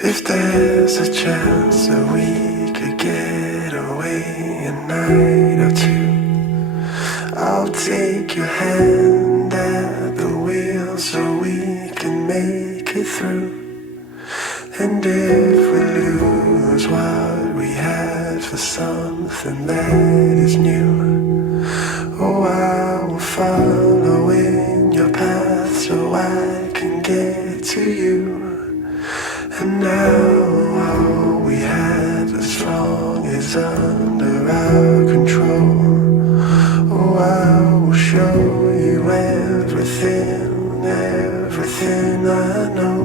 If there's a chance that we could get away a night or two, I'll take your hand at the wheel so we can make it through. And if we lose what we had for something that is new, oh, I will follow in your path so I can get to you. And now all we have as long is under our control. Oh, I will show you everything, everything I know.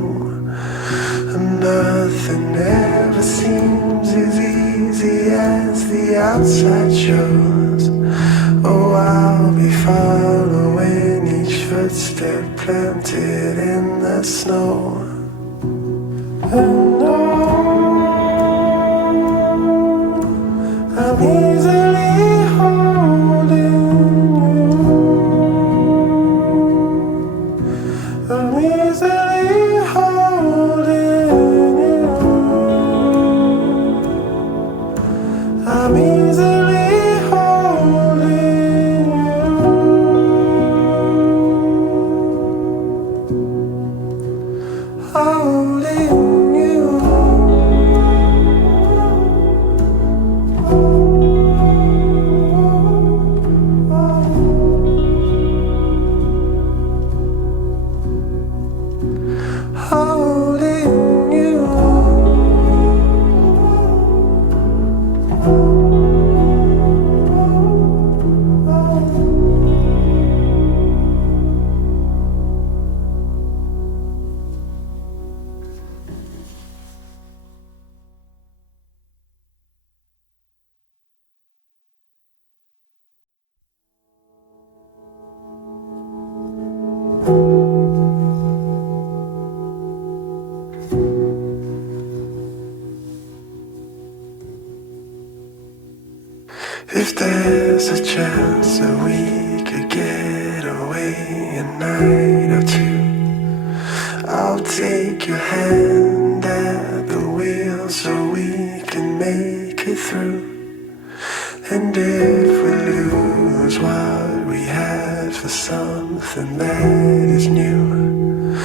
And nothing ever seems as easy as the outside shows. Oh, I'll be following each footstep planted in the snow. And I'm easily holding you. I'm easily holding you. I'm easily holding you. Holding. If there's a chance that we could get away a night or two, I'll take your hand at the wheel so we can make it through. And if we lose what we had for something that is new,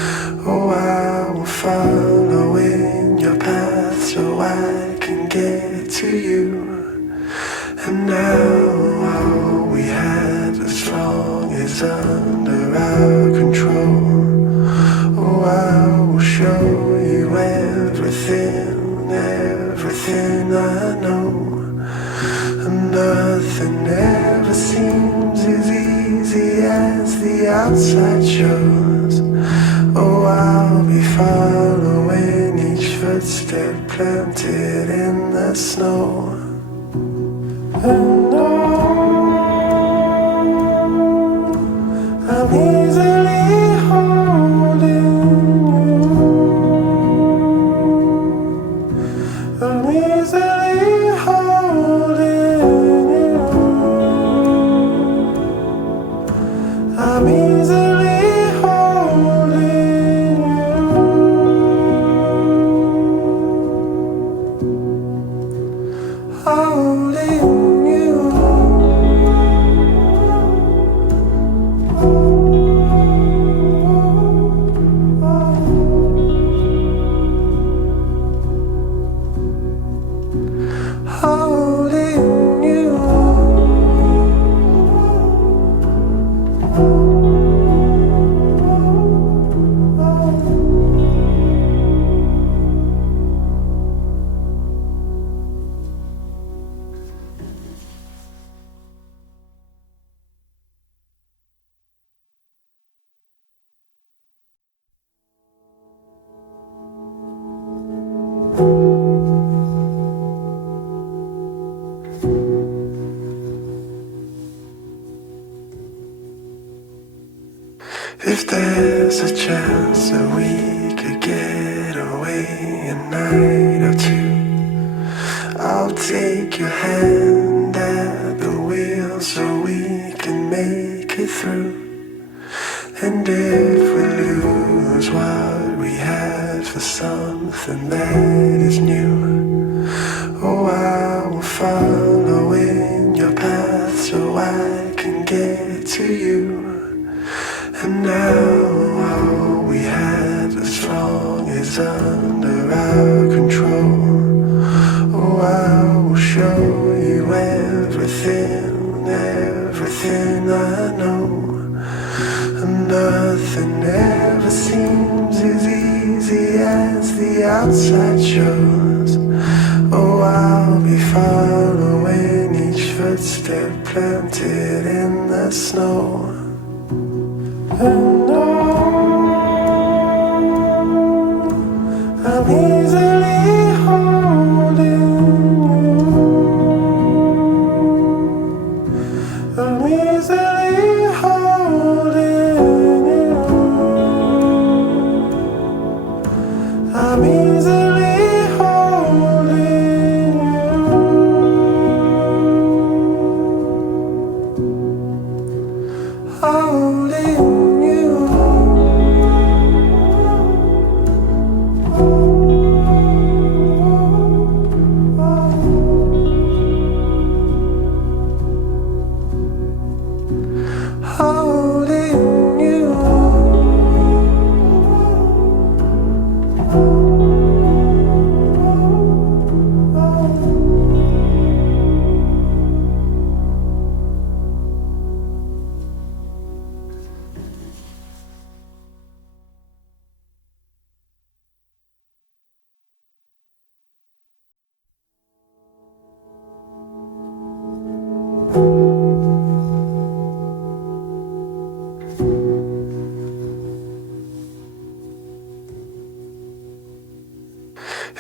oh, I will follow in your path so I can get to you. And now all we had as long is under our control. Oh, I will show you everything, everything I know. And nothing ever seems as easy as the outside shows. Oh, I'll be following each footstep planted in the snow. And I'm easily holding you. I'm easily holding you. I'm easily holding you. Holding. If there's a chance that we could get away a night or two, I'll take your hand at the wheel so we can make it through. And if we lose what we had for something that is new, oh, I will follow in your path so I can get to you. And now all we have as long is under our control. Oh, I will show you everything, everything I know. And nothing ever seems as easy as the outside shows. Oh, I'll be following each footstep planted in the snow. And I'm easily holding you. I'm easily holding you. I'm easily holding you. Holding you. Holding you.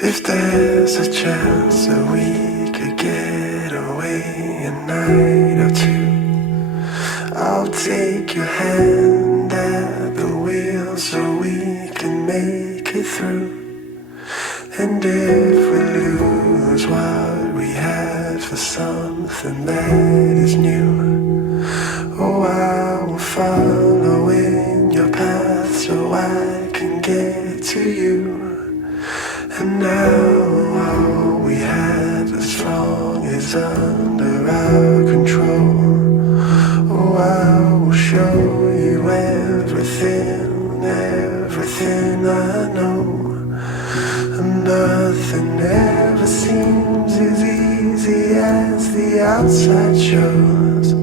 If there's a chance that we could get away a night or two, I'll take your hand at the wheel so we can make it through. And if we lose what we had for something that is new, oh, I will follow in your path so I can get to you. And now all we had as long is under our control. Oh, I will show you everything, everything I know. And nothing ever seems as easy as the outside shows.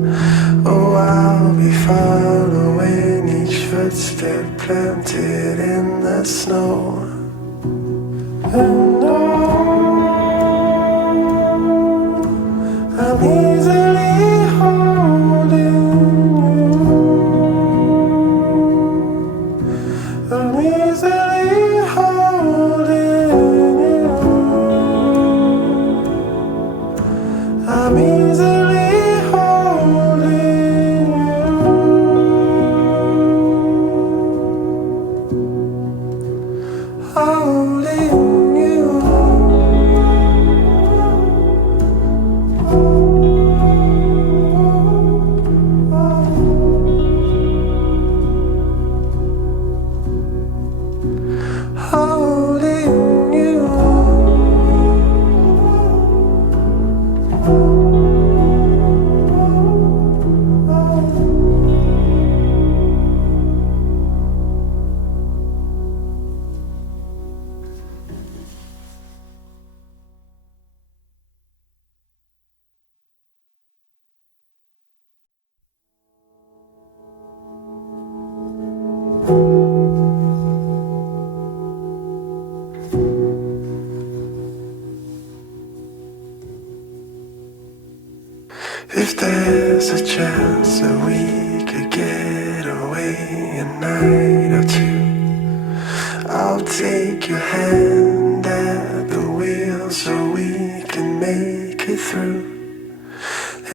Oh, I'll be following each footstep planted in the snow. And I'm easily holding you. I'm easily holding you. I'm easily holding you. Holding. Holding you. If there's a chance that we could get away a night or two, I'll take your hand